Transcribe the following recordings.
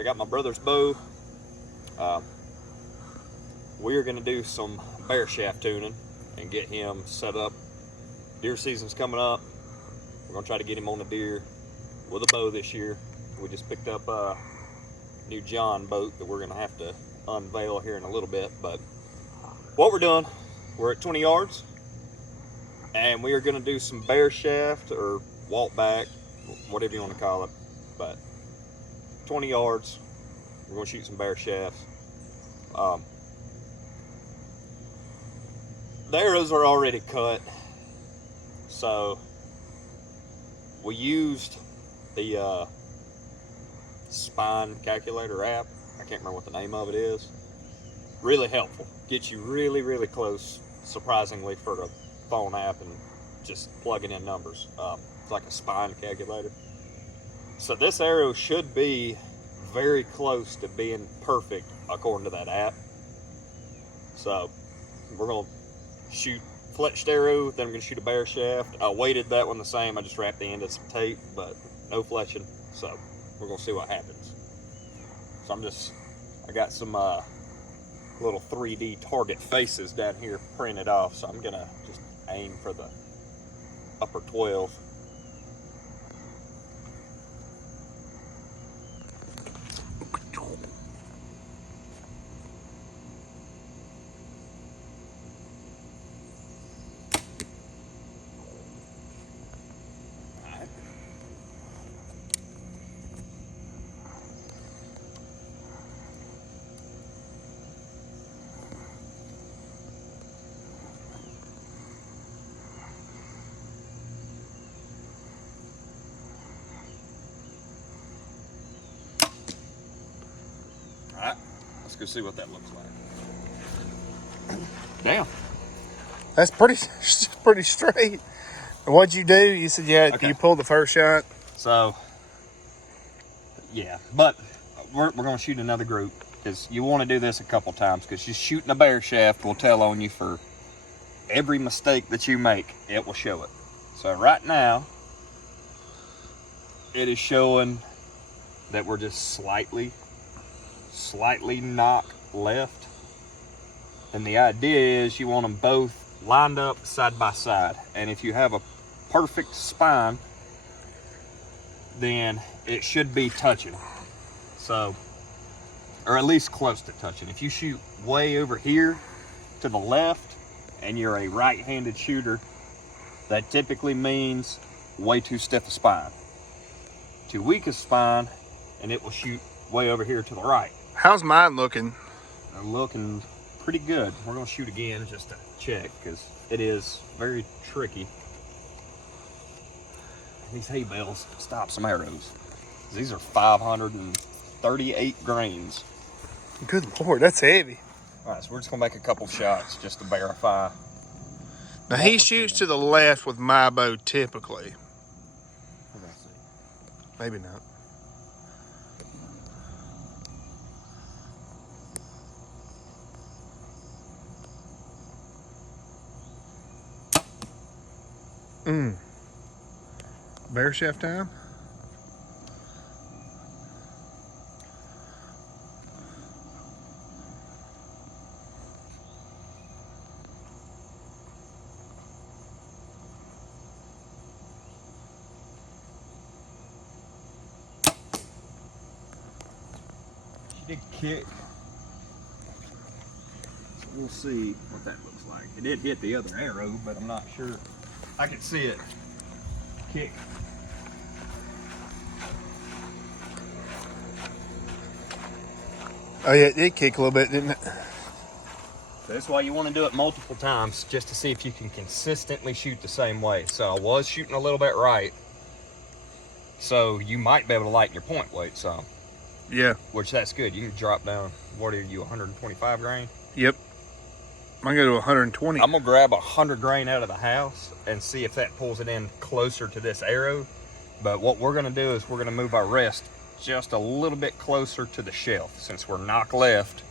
So I got my brother's bow. We're gonna do some bear shaft tuning and get him set up. Deer season's coming up. We're gonna try to get him on the deer with a bow this year. We just picked up a new John boat that we're gonna have to unveil here in a little bit. But what we're doing, we're at 20 yards and we are gonna do some bear shaft or walk back, whatever you want to call it. But 20 yards, we're gonna shoot some bear shafts. The arrows are already cut, so we used the spine calculator app. I can't remember what the name of it is. Really helpful. Gets you really, really close, surprisingly, for a phone app and just plugging in numbers. It's like a spine calculator. So this arrow should be very close to being perfect according to that app. So we're gonna shoot fletched arrow, then I'm gonna shoot a bear shaft. I weighted that one the same. I just wrapped the end of some tape, but no fletching. So we're gonna see what happens. So I got some little 3D target faces down here printed off. So I'm gonna just aim for the upper 12. Alright, let's go see what that looks like. Damn. That's pretty straight. What'd you do? You said you pulled the first shot. So, yeah, but we're going to shoot another group because you want to do this a couple times because just shooting a bear shaft will tell on you for every mistake that you make. It will show it. So right now, it is showing that we're just slightly knock left. And the idea is you want them both lined up side by side. And if you have a perfect spine, then it should be touching. So, or at least close to touching. If you shoot way over here to the left and you're a right-handed shooter, that typically means way too stiff a spine. Too weak a spine, and it will shoot way over here to the right. How's mine looking? They're looking pretty good. We're gonna shoot again just to check because it is very tricky. These hay bales stop some arrows. These are 538 grains. Good Lord, that's heavy. All right, so we're just gonna make a couple shots just to verify. Now he shoots to the left with my bow typically. Let's see. Maybe not. Bear shaft time? She did kick. So we'll see what that looks like. It did hit the other arrow, but I'm not sure. I can see it kick. Oh yeah, it did kick a little bit, didn't it? That's why you want to do it multiple times, just to see if you can consistently shoot the same way. So I was shooting a little bit right, so you might be able to lighten your point weight some. Yeah. Which that's good. You can drop down, what are you, 125 grain? Yep. I'm gonna go to 120. I'm gonna grab 100 grain out of the house and see if that pulls it in closer to this arrow. But what we're gonna do is we're gonna move our rest just a little bit closer to the shelf. Since we're knock left,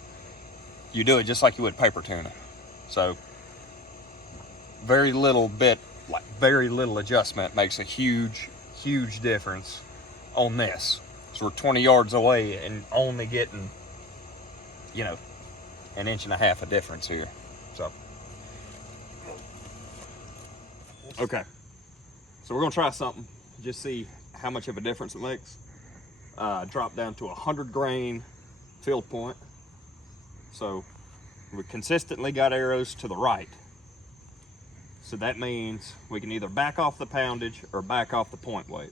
you do it just like you would paper tuna. So very little adjustment makes a huge difference on this. So we're 20 yards away and only getting, you know, an inch and a half of difference here. So, okay. So we're gonna try something, just see how much of a difference it makes. Drop down to 100 grain field point. So we consistently got arrows to the right. So that means we can either back off the poundage or back off the point weight.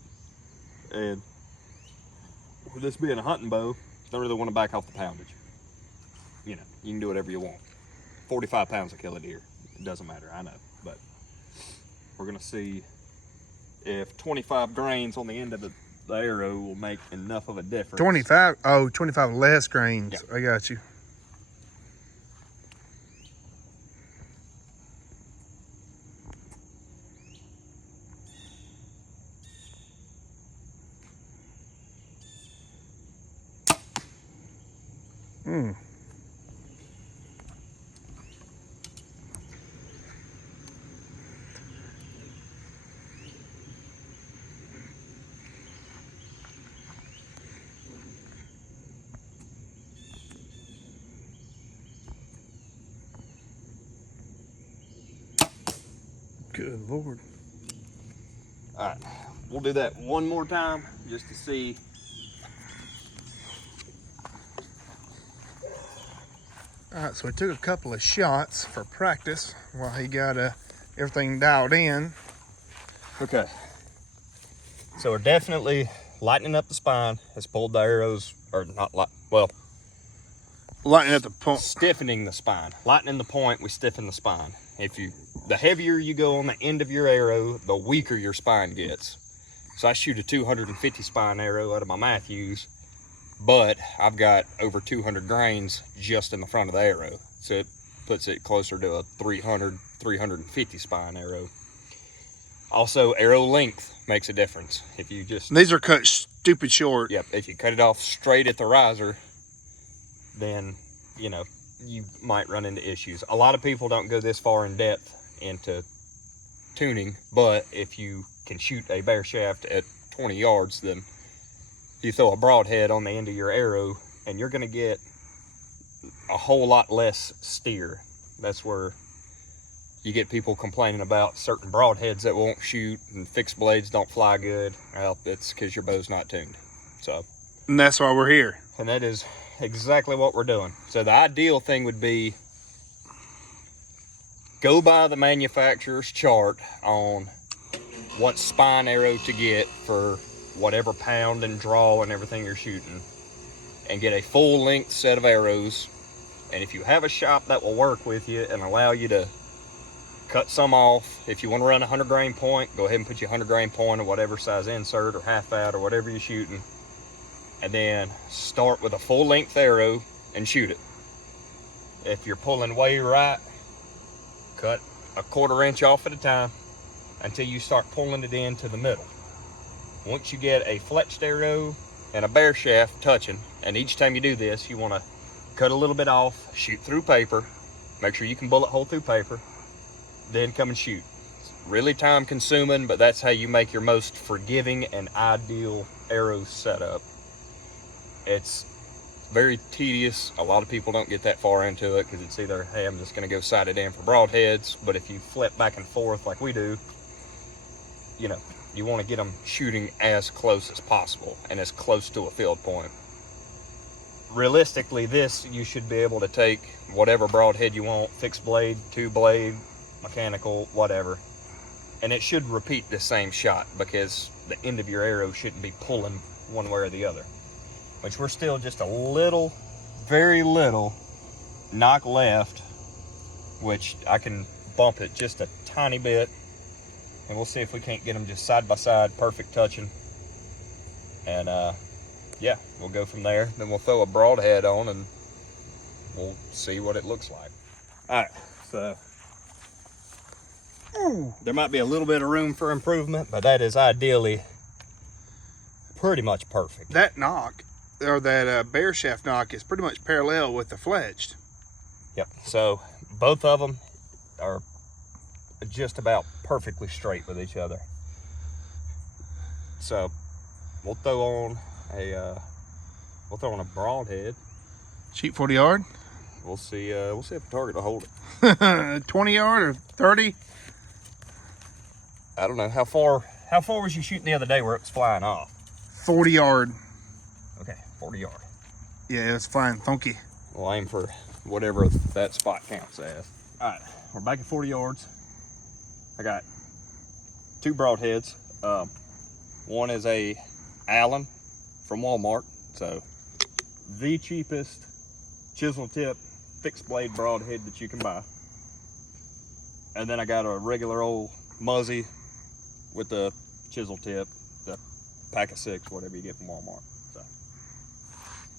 And with this being a hunting bow, don't really want to back off the poundage. You know, you can do whatever you want. 45 pounds will kill a deer. It doesn't matter, I know. But we're gonna see if 25 grains on the end of the arrow will make enough of a difference. 25? Oh, 25 less grains. Yep. I got you. Hmm. Good Lord. All right, we'll do that one more time just to see. All right, so we took a couple of shots for practice while he got everything dialed in. Okay. So we're definitely lightening up the spine. Has pulled the arrows, or not well, Lightening up the point. stiffening the spine. Lightening the point, we stiffen the spine. The heavier you go on the end of your arrow, the weaker your spine gets. So I shoot a 250 spine arrow out of my Matthews, but I've got over 200 grains just in the front of the arrow. So it puts it closer to a 300, 350 spine arrow. Also, arrow length makes a difference. If you just... These are cut stupid short. Yep, if you cut it off straight at the riser, then, you know, you might run into issues. A lot of people don't go this far in depth into tuning, but if you can shoot a bear shaft at 20 yards, then you throw a broadhead on the end of your arrow and you're going to get a whole lot less steer. That's where you get people complaining about certain broadheads that won't shoot and fixed blades don't fly good. Well, it's because your bow's not tuned. So, And that's why we're here. and that is exactly what we're doing. So the ideal thing would be go by the manufacturer's chart on what spine arrow to get for whatever pound and draw and everything you're shooting, and get a full length set of arrows. And if you have a shop that will work with you and allow you to cut some off, if you want to run a 100 grain point, go ahead and put your 100 grain point or whatever size insert or half fat or whatever you're shooting, and then start with a full length arrow and shoot it. If you're pulling way right, cut a 1/4 inch off at a time until you start pulling it into the middle. Once you get a fletched arrow and a bear shaft touching, and each time you do this, you want to cut a little bit off, shoot through paper, make sure you can bullet hole through paper, then come and shoot. It's really time consuming, but that's how you make your most forgiving and ideal arrow setup. It's very tedious. A lot of people don't get that far into it because it's either, hey, I'm just going to go sighted in for broadheads. But if you flip back and forth like we do, you know, you want to get them shooting as close as possible and as close to a field point. Realistically, this, you should be able to take whatever broadhead you want, fixed blade, 2-blade, mechanical, whatever, and it should repeat the same shot because the end of your arrow shouldn't be pulling one way or the other. Which we're still just a little, very little knock left, which I can bump it just a tiny bit, and we'll see if we can't get them just side by side, perfect touching. And yeah, we'll go from there. Then we'll throw a broadhead on and we'll see what it looks like. All right, so there might be a little bit of room for improvement, but that is ideally pretty much perfect. That knock, or that bear shaft knock, is pretty much parallel with the fletched. Yep, so both of them are just about perfectly straight with each other. So we'll throw on we'll throw on a broadhead. Shoot 40 yard? We'll see if the target will hold it. 20 yard or 30? I don't know. How far was you shooting the other day where it was flying off? 40 yard. Okay, 40 yard. Yeah, it was flying funky. We'll aim for whatever that spot counts as. All right, we're back at 40 yards. I got 2 broadheads. One is a Allen from Walmart. So the cheapest chisel tip fixed blade broadhead that you can buy. And then I got a regular old Muzzy with the chisel tip, the pack of 6, whatever you get from Walmart. So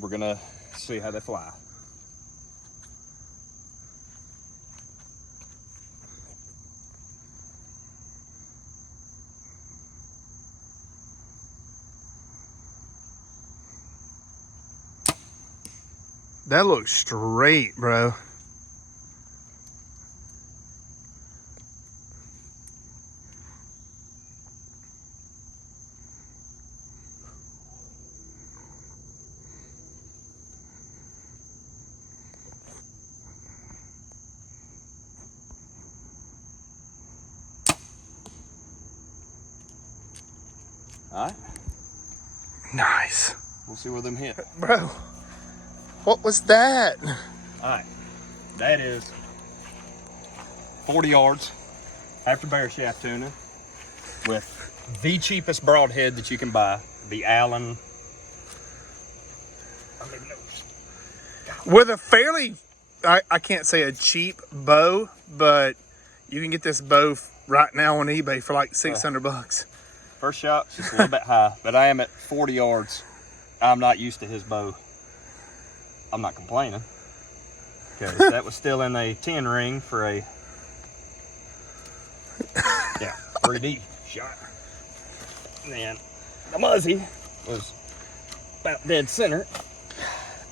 we're gonna see how they fly. That looks straight, bro. All right, Nice. we'll see where them hit. Bro, what was that? All right, that is 40 yards after bear shaft tuning with the cheapest broadhead that you can buy, the Allen. With a fairly, I can't say a cheap bow, but you can get this bow right now on eBay for like 600 bucks. First shot's just a little bit high, but I am at 40 yards. I'm not used to his bow. I'm not complaining, because that was still in a 10 ring for a 3D shot. And then the Muzzy was about dead center.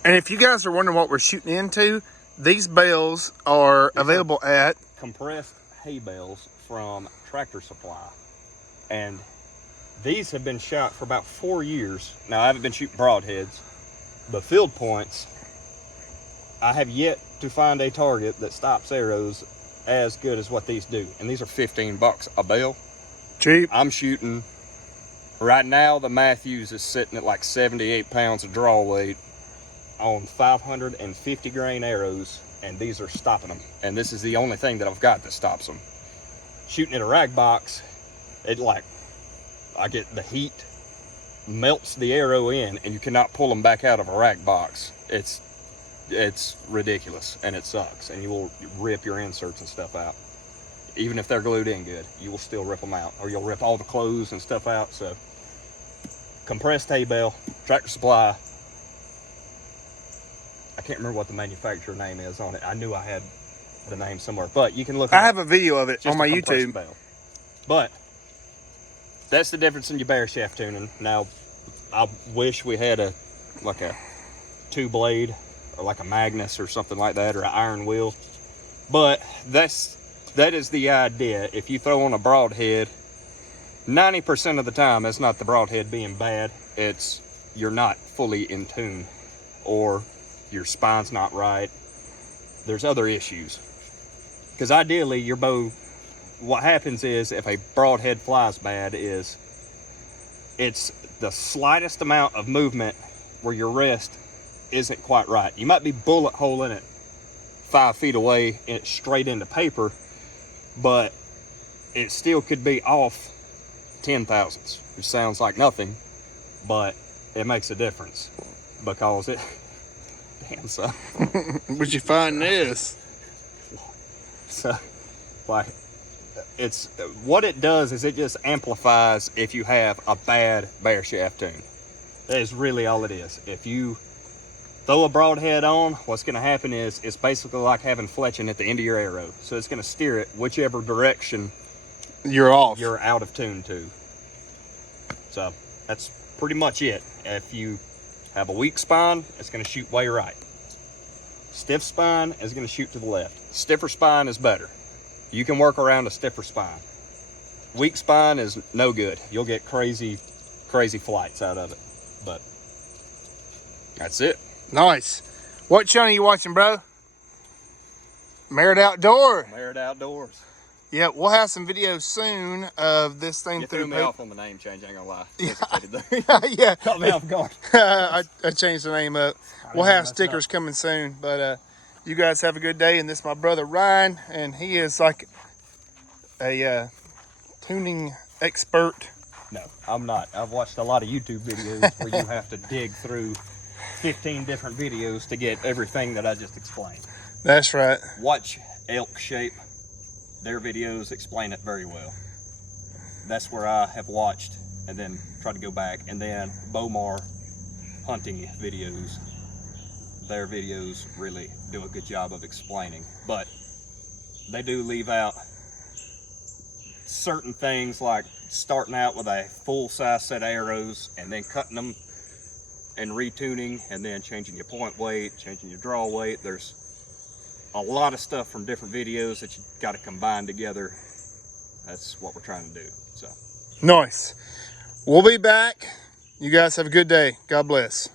And if you guys are wondering what we're shooting into, these bales are available at compressed hay bales from Tractor Supply, and these have been shot for about 4 years. Now, I haven't been shooting broadheads, but field points, I have yet to find a target that stops arrows as good as what these do. And these are 15 bucks a bale. cheap. I'm shooting, right now, the Matthews is sitting at like 78 pounds of draw weight on 550 grain arrows, and these are stopping them. And this is the only thing that I've got that stops them. Shooting at a rag box, I get the heat, melts the arrow in, and you cannot pull them back out of a rack box. It's ridiculous, and it sucks, and you will rip your inserts and stuff out. Even if they're glued in good, you will still rip them out, or you'll rip all the clothes and stuff out. So compressed hay bale, Tractor Supply. I can't remember what the manufacturer name is on it. I knew I had the name somewhere, but you can look. I have a video of it on my YouTube. Bale. But that's the difference in your bear shaft tuning. Now, I wish we had a 2-blade or like a Magnus or something like that, or an iron wheel. But that is the idea. If you throw on a broadhead, 90% of the time, it's not the broadhead being bad. It's you're not fully in tune, or your spine's not right. There's other issues. Because ideally, your bow, what happens is, if a broadhead flies bad, is it's the slightest amount of movement where your rest isn't quite right. You might be bullet holing it 5 feet away and straight into paper, but it still could be off 10 thousandths, which sounds like nothing, but it makes a difference, because it, damn son. Would you find this? So, like, it's, what it does is it just amplifies if you have a bad bear shaft tune. That is really all it is. If you throw a broadhead on, what's going to happen is it's basically like having fletching at the end of your arrow. So it's going to steer it whichever direction you're off. You're out of tune to. So that's pretty much it. If you have a weak spine, it's going to shoot way right. Stiff spine is going to shoot to the left. Stiffer spine is better. You can work around a stiffer spine. Weak spine is no good. You'll get crazy flights out of it. But That's it. Nice. What channel you watching, bro? Merit Outdoor. Merit Outdoors. Yeah, we'll have some videos soon of this thing You through threw me off on the name change, I ain't gonna lie. Yeah. Caught me off guard. I changed the name up. We'll didn't have mess it stickers coming soon, but you guys have a good day. And this is my brother Ryan, and he is like a tuning expert. No, I'm not. I've watched a lot of YouTube videos where you have to dig through 15 different videos to get everything that I just explained. That's right. Watch Elk Shape. Their videos explain it very well. That's where I have watched and then try to go back. And then Bomar hunting videos. Their videos really do a good job of explaining. But they do leave out certain things like starting out with a full-size set of arrows and then cutting them and retuning and then changing your point weight, changing your draw weight. There's a lot of stuff from different videos that you got to combine together. That's what we're trying to do. So Nice. We'll be back. You guys have a good day. God bless.